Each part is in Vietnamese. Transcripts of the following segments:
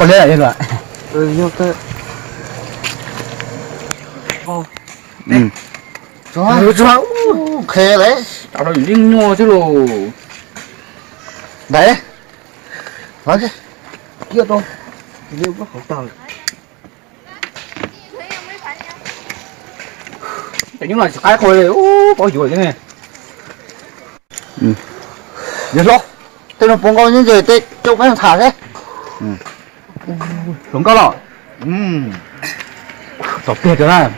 Con lấy lại đây rồi. Nhưng tôi Cho khê đấy. tao đâu đi nhô chứ lù. Đấy. Nói chứ. Kia tôi. Liêu có khẩu tờ. Tự nhiên là cái khôi này, bỏ dùi thế này. Được rồi. Tôi nó bông con như vậy, tôi chụp mấy thằng thả thế. Đúng có lọ. Tập tiền rồi này.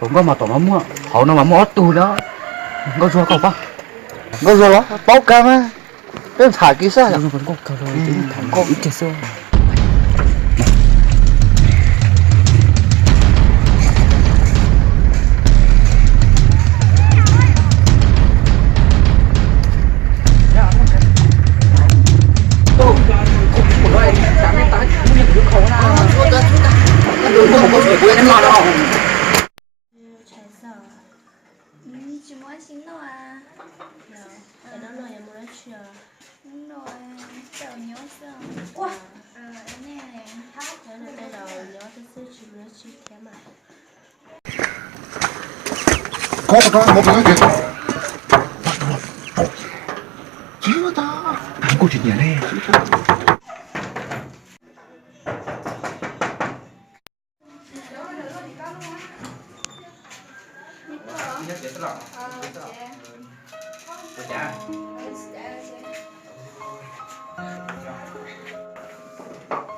Đúng có mà tổng nó mua. Họ nó mà mua tù đó. Có rùa không bác? Có rồi đó. Bóc ca mà. Cái thả kỹ sao nhỉ? Nó vẫn có cờ rồi. Thằng có ít kìa xưa. Có một cái kìa. Chưa ta. Thằng cô chuyện nhà này.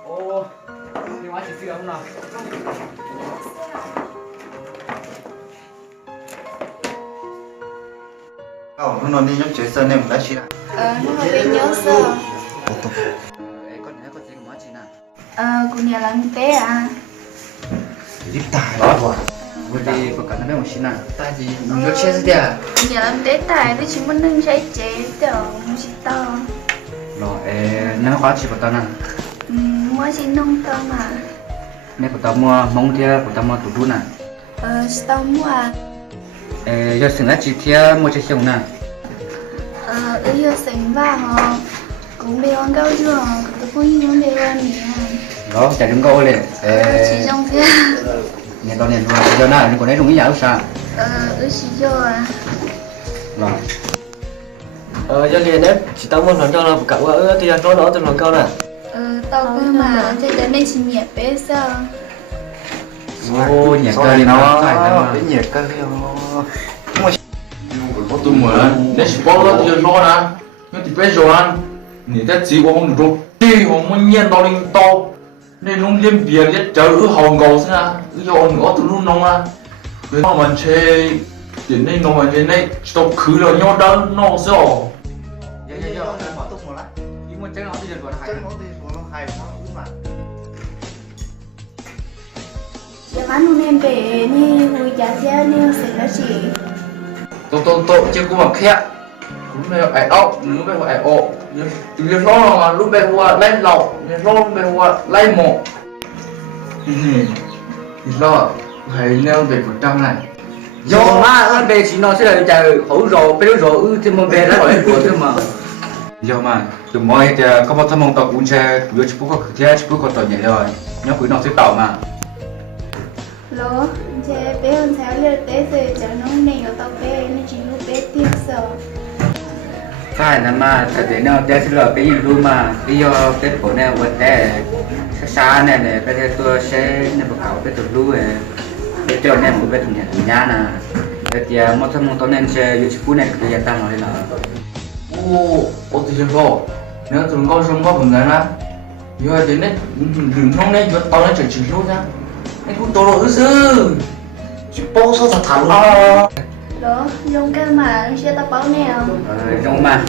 Ô, đi ngoài chị xưa không nào? Nó đi nhóm chơi sơn em đã chỉ là. Nó bị nhớ sơ. Có gì của chị nào? Cô nhà làm té à? Đi tài Đó. quá. Bởi vì có cả nó biết một xin nào. Tại vì mình nhớ chết thế à? Cô nhà làm té tài nó chỉ muốn nâng trái chế đâu, không chỉ to. Rồi, nếu có chị của tao nào? Mua chỉ nông tơ mà. Nếu của tao mua mông thia, của tao mua tủ đu nào? Tao mua à? Giờ xin là chị thia mua chiếc xe nào? Giờ sinh vào họ cũng bị ăn cao chưa? Tôi cũng muốn bị ăn nhỉ. Đó, chả đừng câu lên. Chỉ trong thế. Nhà tao nè, giờ nào, còn đấy đúng ý giáo sao? Chỉ cho à? Rồi. Giờ liền đấy, chỉ tao muốn làm cho là cậu ở thì ăn nó từ lần câu nè. Tao cứ mà thế đến đây chỉ nhẹ bé sao? Ô, nhà cơ thì nó phải là cái nhiệt cơ có tôi mở để sport đó thì nó nè nhưng thì bây giờ anh người ta chỉ có không được đi không muốn nhiên tao lên to nên nó liên biệt để chờ ư hồng cầu thế nào ư hồng có từ luôn nông à người ta mình chơi đến đây nó mình đến đây tao khứ rồi nhau đó nó sao Giờ, bỏ tung một lại. Nhưng mà chắc nó thì dần vào Chắc nó thì nó hay nó cũng mà. Giờ bán luôn em về ni hồi giá giá ni sinh là chỉ. tôi chưa có bằng khét lúc này ai ốc lúc này ai ộ từ lúc đó mà lúc này hoa lấy lẩu lúc này hoa lấy mộ thì lo hay neo về một trăm này do mà ơn về chỉ nó sẽ là chờ hổ rồ bây giờ ư thì mình về đã hỏi của thôi mà giờ mà từ mọi thì có một thằng mong tàu cũng sẽ vừa chụp có thế chụp có tàu nhảy rồi nhớ quý nó sẽ tàu mà Lố, chế bé hơn sao giờ té rồi chẳng nó này ở tao bé nó chỉ lúc bé tiếp sợ. phải là mà thật để nó té sẽ là cái gì luôn mà bây giờ cái cổ này vật té xa này này cái tôi sẽ nó bảo cáo cái từ lưu này cái chỗ này một cái thùng nhà nè cái thì một thằng mong tàu nên sẽ YouTube này cái gì ta nói là ô thì rồi nếu tụi con không có phần này giờ đến đấy đừng không đấy giờ tao nó chỉ luôn nha anh cũng tôi rồi sư Chỉ bố sao thật thẳng Lố, dùng cái mà nó sẽ tao báo nào. giống mà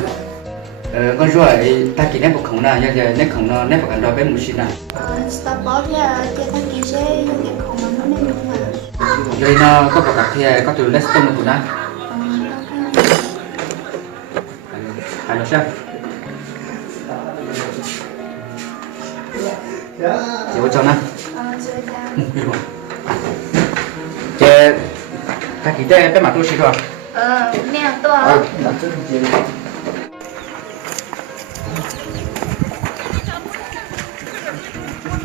con rồi ta chỉ nét một khổng nào giờ nét khổng nó nét một cái đó bé một xin nào Tao báo thì chế thằng kia sẽ dùng cái không nó nên dùng mà. rồi nó có cả thì có từ let's go một tuần á hay là sao chị có cho nó Chơi ra. chị ta chỉ để cái mặt tôi xí rồi Nè tôi.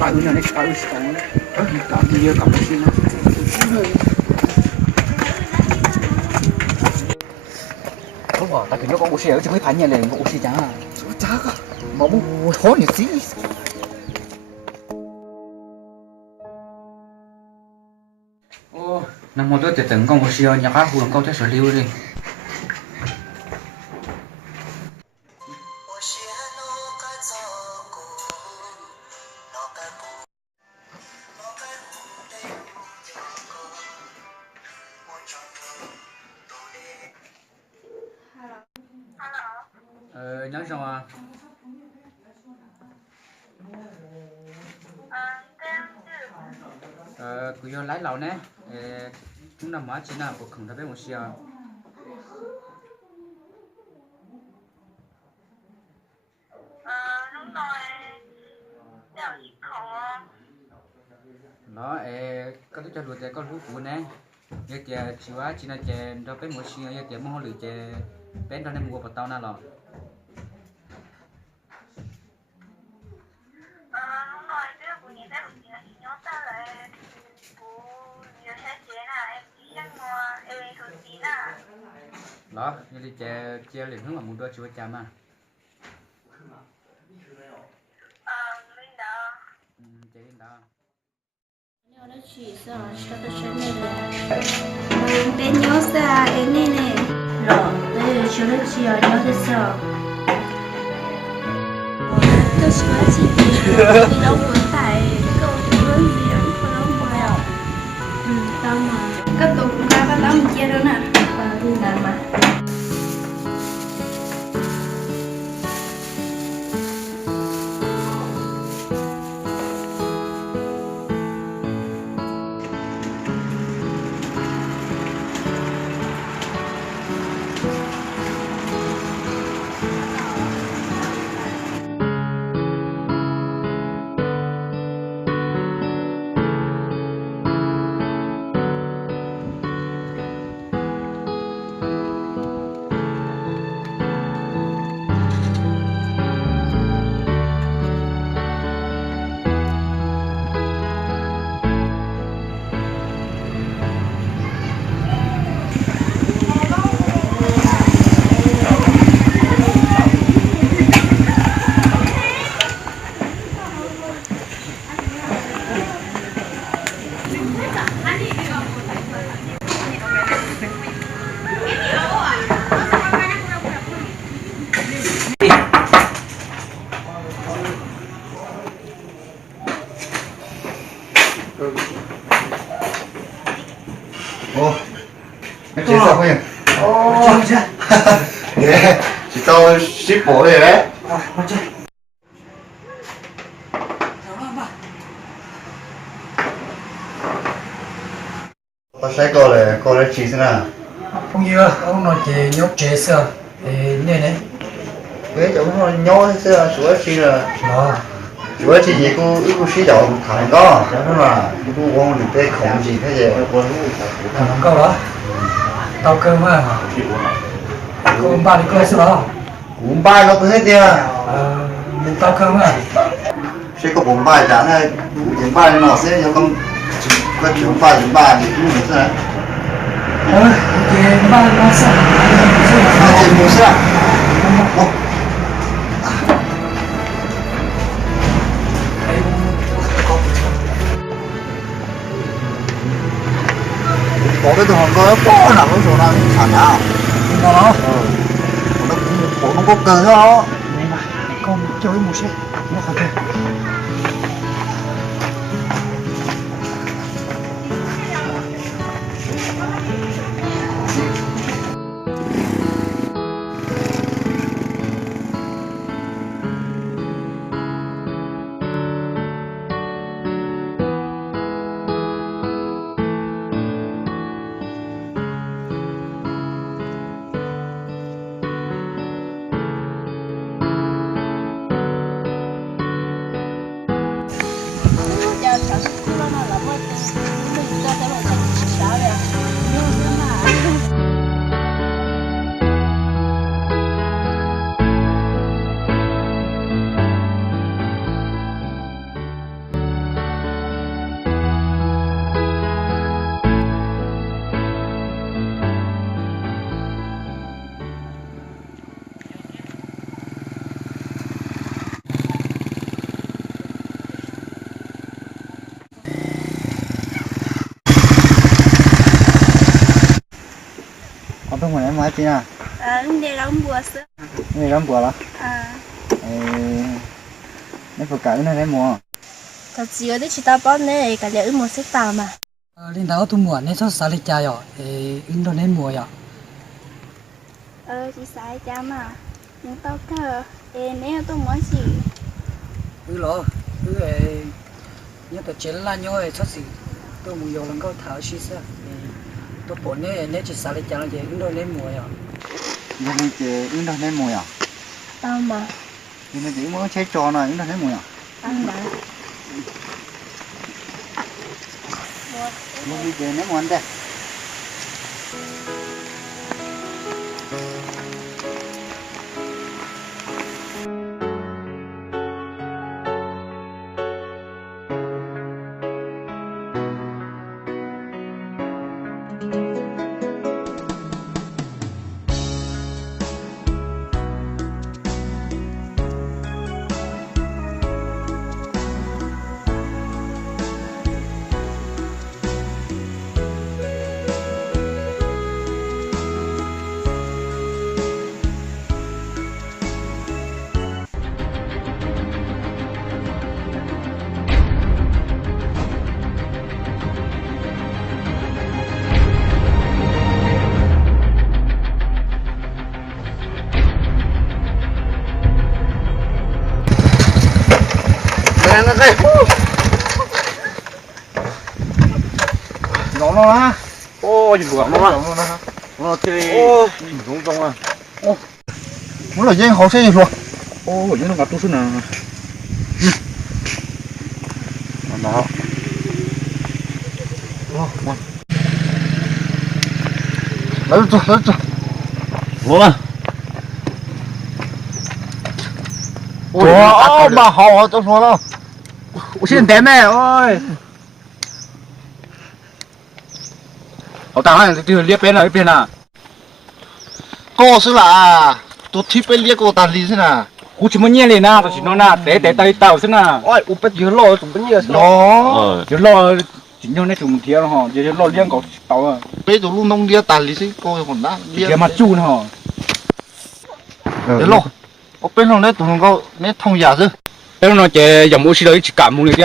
Pak Una ni Pak Ustaz. Kita dia kamu sini. Không phải, tại vì nó có bộ xe ở trong cái phản nhà này, bộ xe trắng à. Chả cả. Mà bộ khó nhỉ gì? Ô, năm một tôi tự tưởng con bộ xe nhà khác huống câu theo sở lưu đi. Nhớ xong à? Cứ vô lái lầu nè. Chúng ta mở chỉ nào của khổng thập một xe. Đó, có tôi cho đuổi trẻ con hút của nè. Giờ trẻ chịu á, chỉ là trẻ đâu cái một xe, giờ trẻ mua lưỡi trẻ bé đó nên mua vào tao na lọ. Đó, như đi che liền hướng mà muốn đưa chúa cha mà. Che lên đó. Nó chỉ sợ sao tôi chơi này là bên nhớ xa em này nè. Rồi, bây giờ chú nó chỉ nhớ tới sợ. Tôi chỉ nói gì thì đâu muốn phải câu nói gì đó không đâu mà. Tao mà các tụ cũng ra bắt đầu chia đó nè. Đi làm mà. Ồ, em chế sao không nhỉ? Ồ, yeah, chỉ tao ship bộ này đấy. Bác sĩ cô là chỉ thế nào? Không như ông nói chế nhốt chế sao? Nên đấy. Cái chỗ nó nhó thế sao? Sửa chỉ là. Đó. Sửa chỉ gì cô sĩ đầu thằng đó, đó là cô quan được cái khổng gì thế gì? Thằng câu đó. Tao cơm mà. Cô ba đi coi sao đó. Cũng ba nó cứ hết đi à? Tao cơm à? Sẽ có bốn bài chẳng hay bốn bài nó sẽ cho con có bốn bài thì cũng được thế. Cái ba nó sao? Nó chỉ muốn sao? Có cái thằng có bỏ nằm ở chỗ nào thằng nào? Nó cũng có cờ đó. Con chơi một xe, nó phải chơi. không phải em nói chi à để đóng bùa sữa người làm bùa là nó phải cả cái này mua thật chỉ có chỉ tao bón này cả liệu một xích tàu mà linh thảo tu mua nên số sáu lịch cha rồi ứng đồ nên mua rồi chỉ sai cha mà nhưng tao cơ nếu tôi muốn gì lo nhớ tôi chết là nhớ số gì tôi muốn dùng lần câu thảo xí sao tôi bỏ nên chỉ sáu lịch cha rồi ứng đồ nên mua rồi nên chị ứng đâu nên mua à tao mà nên chị muốn chế trò này ứng đâu nên mua à tao mà mua đi về nên mua ăn đây đây nó ha ô gì buồn nó nó thì đúng không à ô muốn là gì họ sẽ gì luôn ô gì nó gặp tôi xin nào nó lấy cho luôn à ôi bà họ cho nó đâu xin té mẹ ơi họ tao hay từ liếc bên này bên à cô sư là tôi thích bên liếc cô tàn lý thế nào cú chỉ muốn nhẹ lên na, tôi chỉ nói na, để tay tao thế na. ôi úp bây giờ lo chúng bây giờ Nó, giờ lo chỉ nhau này chúng thiệt hả, giờ lo liêng cậu tao à. bây giờ luôn nông liếc tàn lý thế cô còn đã Giờ mà chu hả. để lo ở bên nó đấy tụi nó có nét thông giả chứ Thế nó chỉ dòng oxy đấy chỉ cảm muốn được chứ.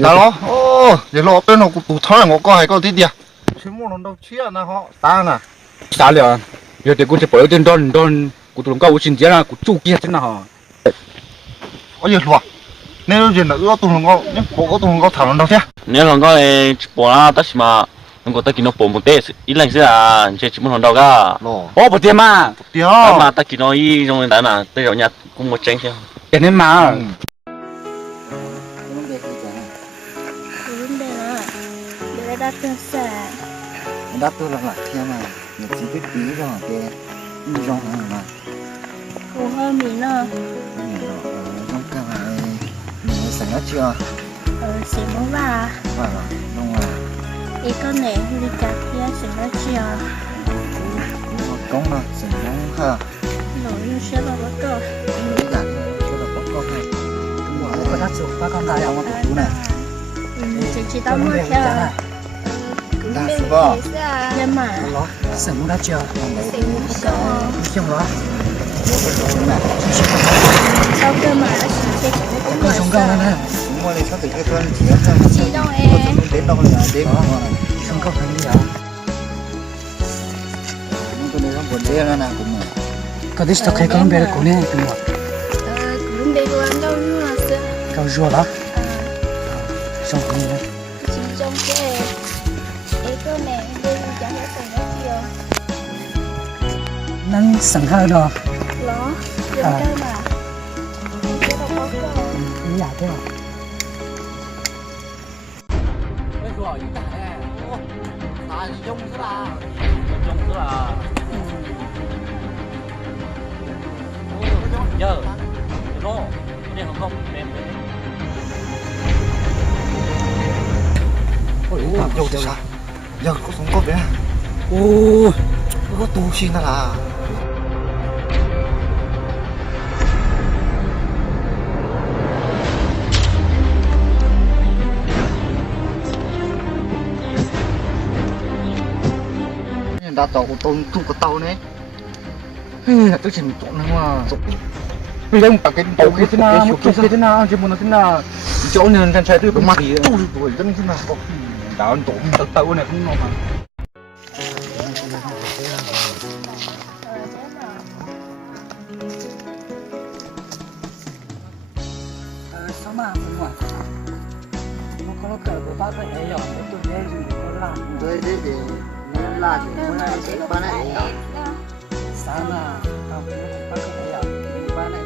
đó lo ô để lo bên nó cũng tụt thôi ngó coi hay có tí đi chứ mua nó đâu chia na họ ta nè Sao liền? Giờ thì cũng chỉ bỏ tiền đòn của tụi nó có oxy thế là của chu kia thế nào. có gì luôn nếu gì nữa tụi nó có những bộ tụi nó có thảo nó đâu thế nếu là có bỏ ra tất mà nó có tất kỳ nó bỏ một tết ít lần sẽ là chỉ muốn hòn đầu cả lo Ô, bỏ tiền mà. tiêu mà tất kỳ nó y trong đấy là tới rồi nhặt cũng một tranh chứ Tiền nên mà. vấn đề là để đặt tiền xe đáp tôi là lại theo mà người chỉ biết tí rồi cái rong mà cụ hơn mình nữa rong cả này sẵn hết chưa sẽ muốn vào phải là đúng rồi ý con này đi chặt kia sẽ nó chưa công là sẵn ha nổi như sẽ là bắt đầu nghĩ là cho là có công này đúng rồi có đắt ba con đại ông có tủ này chỉ tao mua theo đắt super nhưng mà lo sợ muốn đã chưa sẽ không lo sau cơ mà sẽ có sống cao nè mua này sao từ cái con chỉ ha chỉ đâu em đến đâu là đến sống cao thành gì à tôi này nó buồn đen ra nào cũng có đi stock hay có bên của nè cũng được cũng để luôn đâu nhưng mà sẽ cao rùa đó sống không nè chỉ trong cái ý con này đi chẳng phải từng nó chưa năng sẵn hơi đó nó dùng cơ mà cái đâu có cơ cái giả thế à giờ nó đây không em ôi đâu sao giờ có sống có bé ô có tu xin là nên đã tàu của tôi tu của tàu này tôi chỉ chọn mà bây giờ cả cái tàu cái thế nào một cái thế nào chỉ muốn nó thế nào chỗ nên thành trai tôi cũng mặt gì tu rồi真是那好đảo tổ tàu tàu này không ngon mà sao mà không à nó có cỡ của bác phải nhỏ để tôi nghe gì có làm rồi thế thì nên là thì muốn là sẽ bán này sao mà không bác phải nhỏ để bán này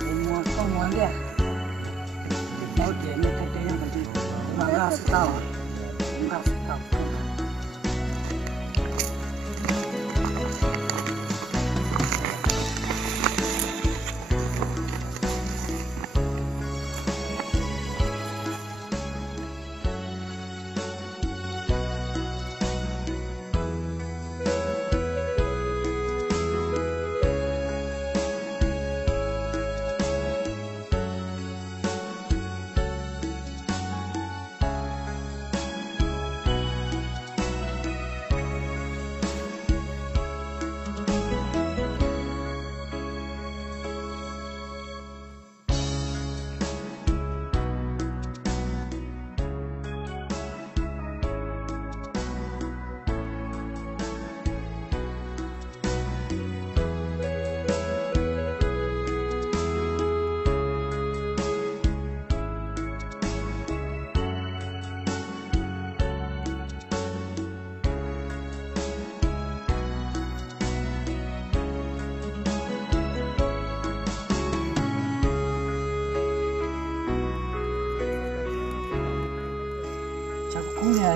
em mua không muốn đi à bao tiền này cái tiền cái gì mà ra sao ra sao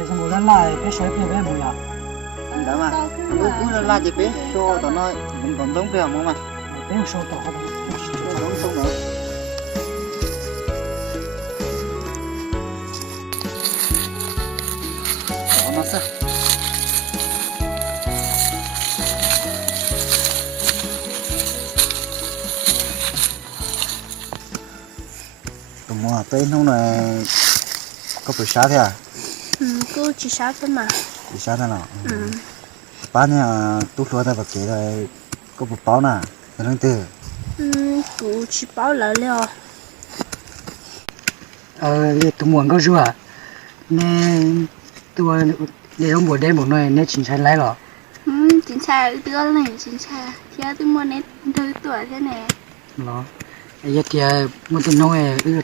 xong rồi lại cái sợi kia bé mùi à đó mà cứ là chỉ biết số tao nói mình còn giống cái không mà bé số tao giống không nữa đó mà sao tụi mua tên không này có phải sát thế à cô chỉ sát thôi mà chỉ sát thế nào bán nhà tu lúa ta vật kế rồi có một包nè cái nó từ cô chỉ bảo lại了tụi muốn có rùa nên tụi để ông buổi đêm một nơi nên chính xác lấy rồi chính xác đưa này chính xác theo tôi muốn nên thứ tuổi thế này đó giờ thì muốn tụi nó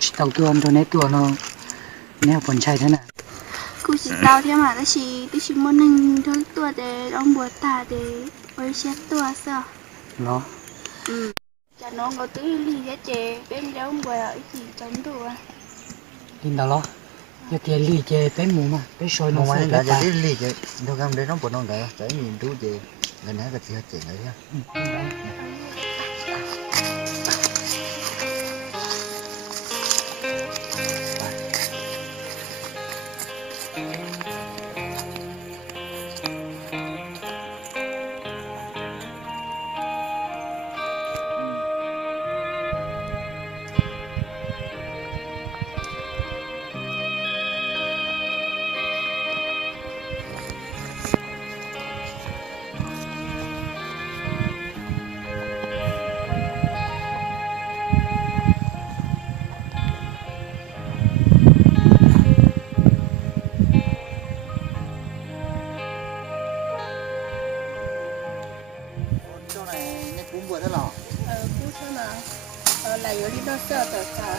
chỉ tàu tuần rồi nên tuần nó nếu còn chạy thế này cô chỉ tao theo mà tôi chỉ muốn nên thứ tuổi để ông buổi ta để ở xe tuổi sao đó chả nó có tí lì hết chế bên đó ông buổi ở chỉ chống đủ à tin đó lo giờ thì lì chế bé mù mà bé sôi nó mà sôi đã bé jadi li je đâu cam đấy nó buồn không đấy trái nhìn chú je gần hết cái gì hết chuyện đấy nhá cũng vừa thế nào cô sao nào là yếu đi đâu sợ tờ sao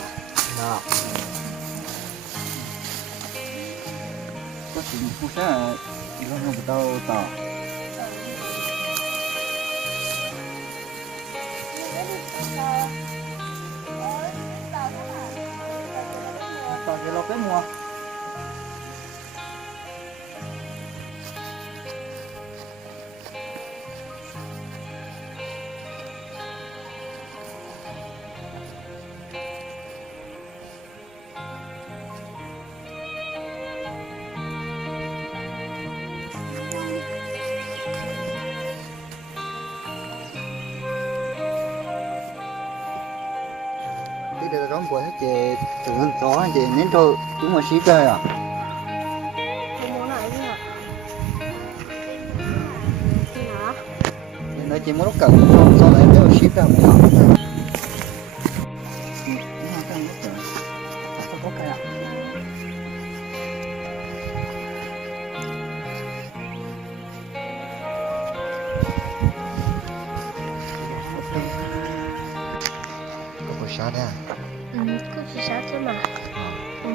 nào có chuyện phụ sa nó không đâu tao tao cái lọc cái mua bây giờ đóng quần hết chị tự gió chị nên thôi chúng mà xí cơ à cô muốn chỉ muốn cần cho lại nếu ship ra một nhỏ có sao đấy cứ chỉ sao thế mà. có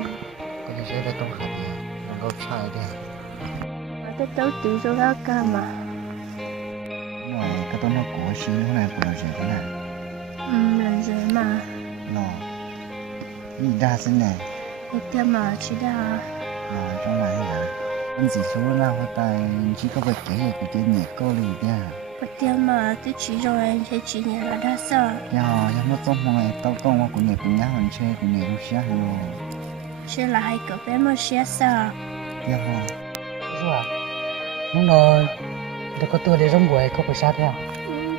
gì sẽ trong hạt gì nó có sai đấy Cái cháu tự cho nó ca mà. ngoài cái tôi nó của xí nó này của nó gì thế này Lần rồi mà. nó đi đa xin này Cái kia mà chỉ đã. trong này là anh chỉ số là hoa tài chỉ có vật kế của chơi nhẹ cô lì nha Cái kia mà tôi chỉ rồi anh thấy chỉ nhẹ là đã sợ. ya nó trong ngoài tao con của nhẹ của nhá mình chơi của nhẹ lúc sáng rồi Sẽ là hai cậu bé mà sẽ sợ. ya rồi nó nói để có tôi để rong quậy có phải sao theo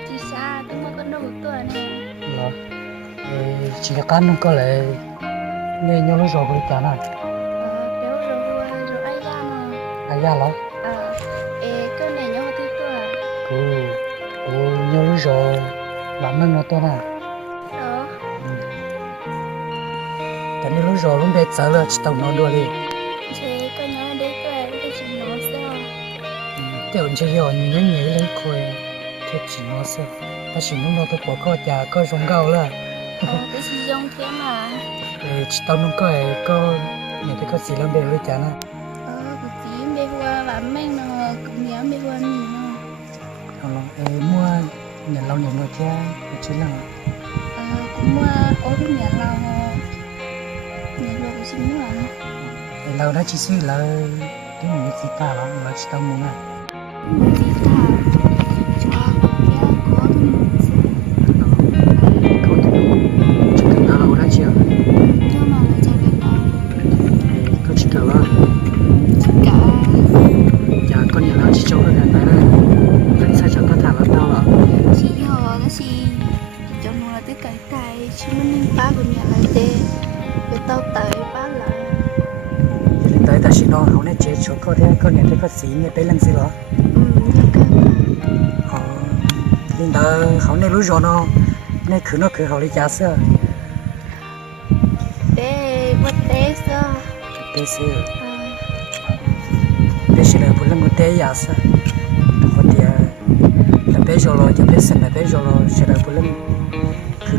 Chỉ xa tôi mới có đâu tuổi này. rồi chỉ là cán nó có lẽ nghe nhau nó rồi cái chán à Kéo rồi ai ra mà. ai ra đó Cái này nhau thứ tuổi. cô nhau nó rồi bạn mình nó to nè Đó. tại nên nó rồi lúc đấy sợ là chỉ tao nó đùa đi Thế cái nhau đấy tuổi tôi chỉ nói sao. tiểu chỉ hiểu những người lên coi thế chỉ nó sợ ta chỉ lúc đó tôi bỏ coi nhà coi rong gạo là Tôi chỉ dùng thế mà. chỉ tao nó coi có những cái có gì làm bề với chán à Cái gì bây giờ bạn mình nó cũng nhớ bây giờ mình nó. còn mua nhận lâu nhận rồi chứ chứ là Cũng mua ô tô nhà lâu. Nhà lâu của chính nó. lâu đó chỉ suy là cái mình chỉ ta là mà chỉ tao muốn à Mình chỉ ta cho cái có tôi muốn xem. câu chuyện chỉ cần lâu đó chưa Nhưng mà là cho đến đâu. câu chỉ cần là Cả giờ con nhà nào chỉ cho cái này là vẫn sẽ cho các thằng nó tao là chỉ giờ đó chỉ cho nó là cái tay chứ mình ba của nhà lại thế. Để tao tới ba lại. tới ta chỉ nói họ nói chế cho có thế có nhận thấy có gì nghe tới lần gì đó Nhớ cái mà. họ nhưng đó họ nói lúa rồi nó nên nó cứ họ đi trả sơ Để vật tế sao. thế sự thế sự là phụ lâm một tế giả sơ họ thì là bé rồi cho bé sinh là bé rồi sẽ là phụ lâm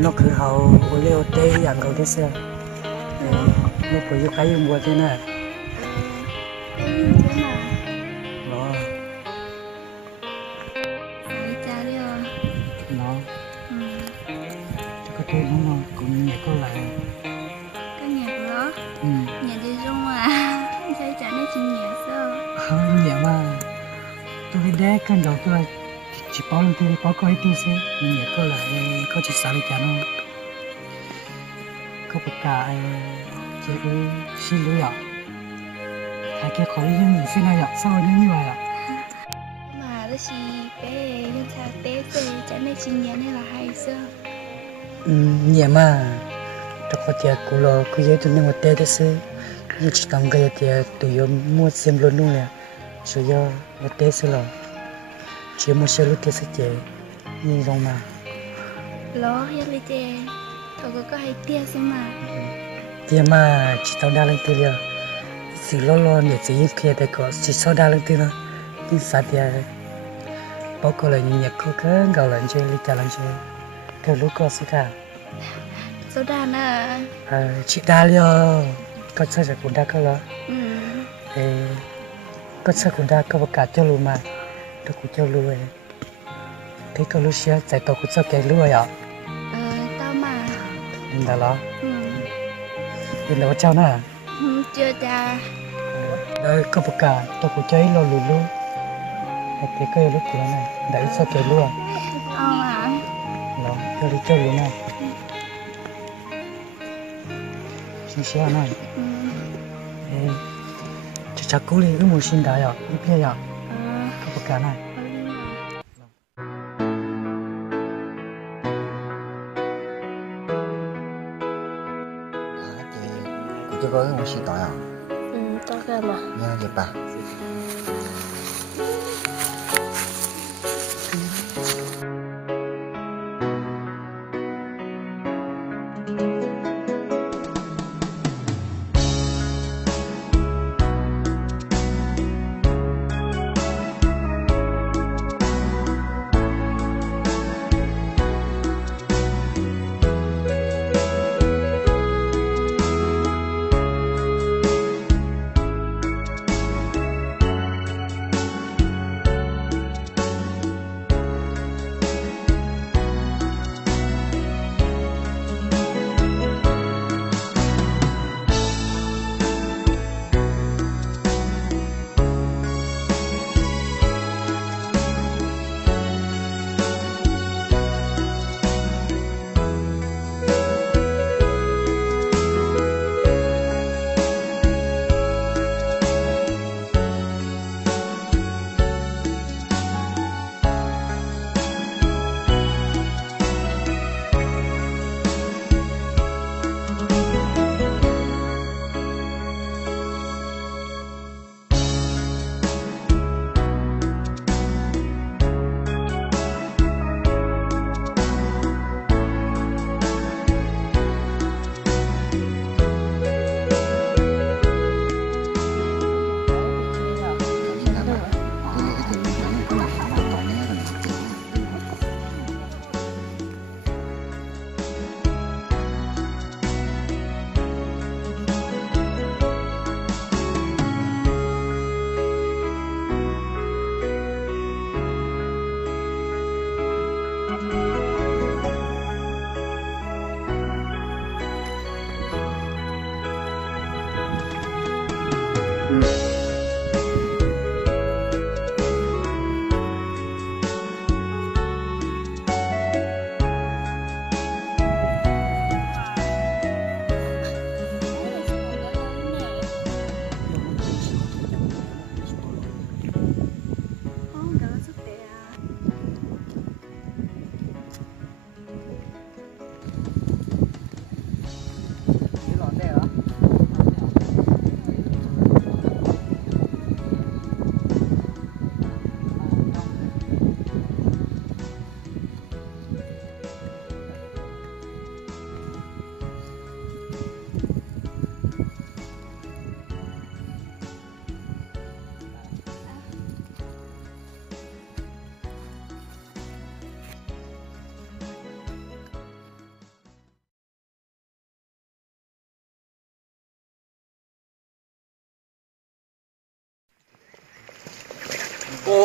nó cứ họ ở leo tế giả cầu thế sơ nó phải yêu cái yêu mua thế này Thế mà. nó Đi cha đi rồi. nó có thể nó cũng nhẹ có lại Cái nhà của nó. Nhà đi rung à. Thấy chả nó chỉ nhà sao. không nhẹ mà tôi đi đế cơn đầu tôi chỉ bỏ lên tôi bỏ coi tôi xem mình nhẹ có lại có chỉ xả đi chả nó có một cái chỉ cứ xin lỗi ạ hai cái khỏi những gì xin này ạ sao như vậy ạ Mà đó chỉ bé nhân cha tế rồi chả nó chỉ nhà này là hay sao. nhẹ mà tôi có thể cố lo cứ dễ tôi nên một tết đấy chứ nhưng chỉ tầm cái thì tụi em mua xem luôn luôn nè chỉ do một tết chứ là chỉ mua xe lúc tết sẽ chế nhưng rồi mà Lo hết đi chè. Thôi có hay tia xem mà. thì mà chỉ tao đang lên từ giờ chỉ lo để chỉ những kia để có chỉ sau đang lên từ nó nhưng sao thì bao cô là những nhạc cô cứ gào lên chơi đi chả lên chơi cái lúc có sự cả Số đàn à. chị đa liao có sao sẽ cũng đa có lo có sao cũng đa có một cả cho luôn mà tôi cũng cho luôn ấy thế có lúc xưa chạy tàu cũng sao cái luôn à Tao mà. đó lo thì nó cho nó Chưa cha. có một cả tôi cũng chơi lo luôn luôn thế cái lúc của nó này đấy sao cái luôn À. nó cho đi chơi luôn này xin xíu này chắc cố lên cái mùa sinh đại à lúc bây giờ có một cả này chị có cái một xí tỏi à Tao cơ mà. nha vậy bà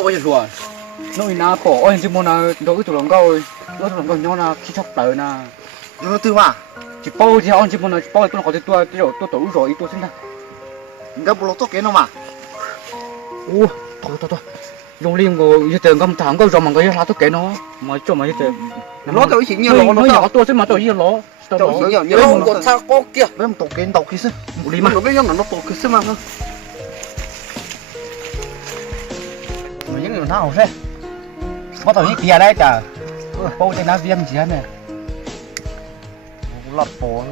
ôi trời ơi nói na bỏ ôi chỉ muốn là đối với tụi lòng câu đối tụi lòng câu nhau là khi chọc tới na nó tư mà chỉ bao thì ông chỉ muốn là bao tôi có thể tôi tổ rồi tôi xin ra cái bộ lô tốt cái nó mà ô thôi dùng liêm của như thế ngâm thẳng câu rồi mà cái lá tôi kể nó mà cho mà như thế nó cái chuyện nhiều nó nhỏ tôi sẽ mà tôi như nó nhiều còn sao có kia mấy một tổ kiến tàu kia xí một liêm mà nó biết nó tổ kia xí mà mà những người nào học thế bắt đầu như kia đấy chả bao trên nó viêm gì hết này lọt phố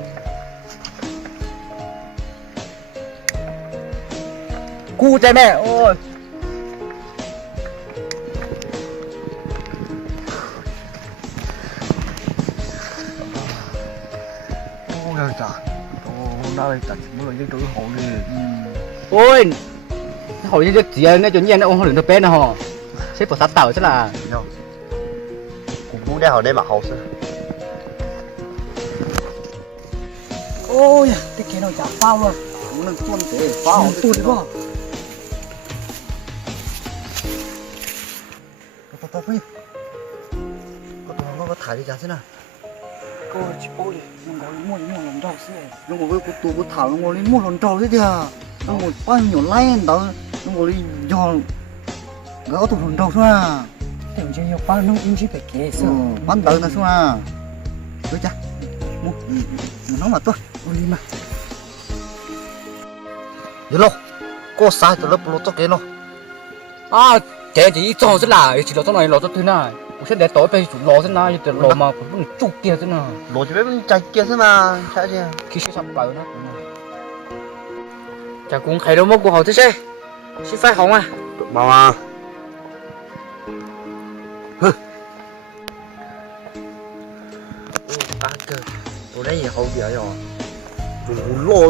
cu chạy mẹ ôi ôi trời nơi ta chỉ muốn những cái hộ đi ôi hồi như chỉ nên cho nhiên ông hồi nó bé nào xếp vào sát tàu chứ là cũng muốn đeo ở đây mà học sao ôi cái nào chả phao luôn muốn nâng tuôn thế phao tuôn quá tao phi có thải đi ra thế nào cô chỉ bố đi nó ngồi mua lần đầu xí nó ngồi cái tủ cái thảo nó ngồi lên mua lần đầu thế kìa nó ngồi bao nhiêu lấy đó nó ngồi đi giòn gỡ tủ lần đầu thôi à tưởng chứ nhiều bao nó cũng chỉ phải kể sợ bắn tự là xuống à tôi chắc mua nó mà tôi đi mà được đâu có sai từ lớp lô tốt cái nó à thế thì cho rất là chỉ là trong này lò cho thứ nàyผมsẽ để tốiไปจุดรอซะนะแต่รอมาผมต้องจุกเกียร์ซะนะ lô chỉ biết chạy kia thế mà chạy chứ คิดชับไปนะจากกรุงไข่ดมกูหอที่ใช่ชิไฟของอ่ะ mà à cơ tôi đấy gì hậu gì rồi đừng lô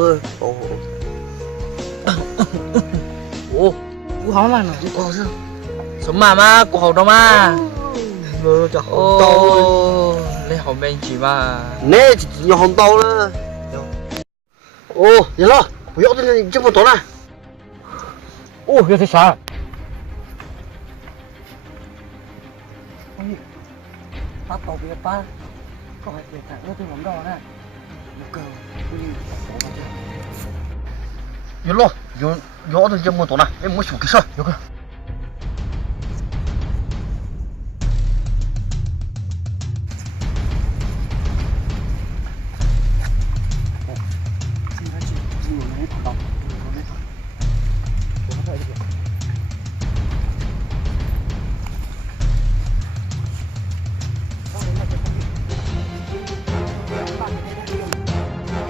thôi ủaกูหอมมันกูหอมsao sớm màกูhอđâu mà nó cho hậu ô lấy hậu bên chỉ mà nè chỉ nhiều hậu tàu nữa ô vậy lo bây giờ tôi chưa một tổ này ô cái thế sao bắt tàu về ba có phải về thẳng tôi làm đâu nè cơ vậy lo giờ tôi chưa một tổ này em muốn chụp cái sao được không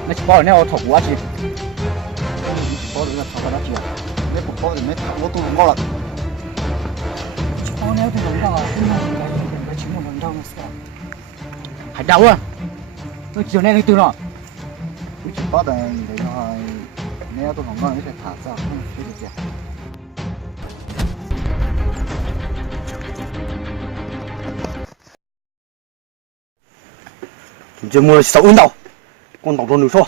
nó chỉ bỏ nó thọc quá chị có được là sao đó chị mấy cục có thì mấy thằng có tôi ngon lắm có nếu thì đúng rồi phải chỉ một lần đâu mà sao hãy đau à tôi chiều nay từ nó tôi chỉ có để nó nếu tôi không ngon thì thả ra không cái gì chưa mua sáu ấn đâu con tàu luôn được sao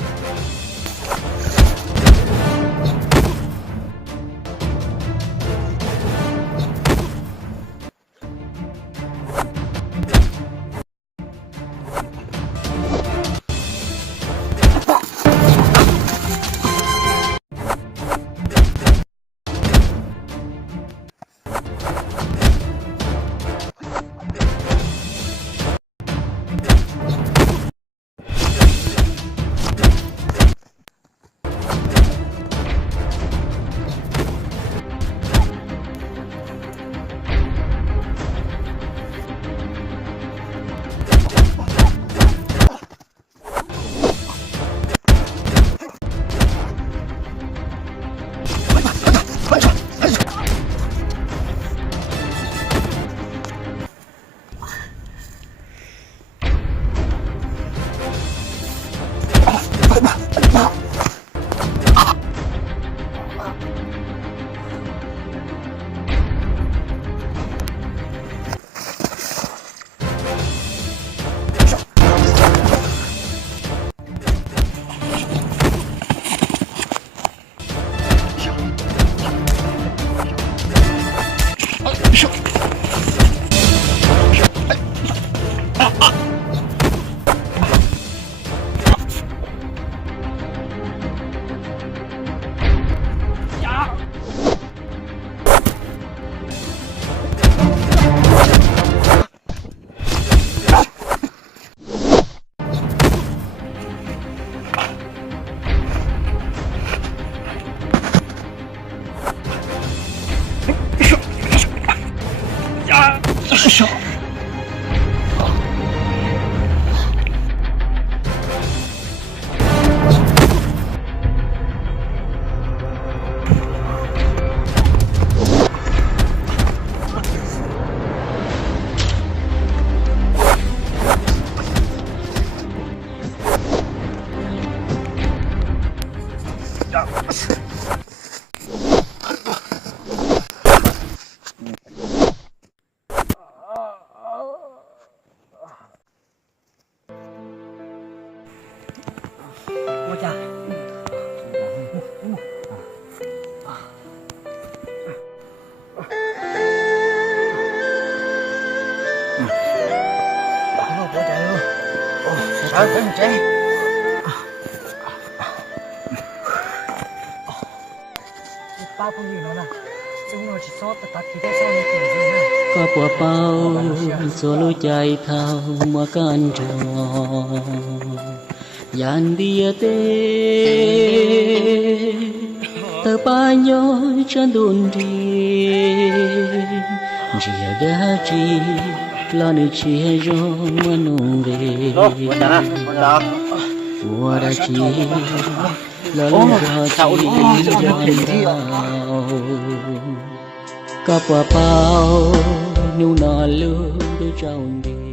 我家。我加油！哦，真真。ba phong gì nó nè, chúng nó chỉ sót tất cả cái sau này kiểu gì nè. ก็ปัวเป่าส่วนรู้ใจเท่ามากันจอยันดีเตเธอป้ายย้อยฉันโดนดีเจียดาจีลานิเชียจงมันงเววัวดาจีลาลิราจียันดาวก็ปัวเป่านูนอลูด้วยเจ้าดี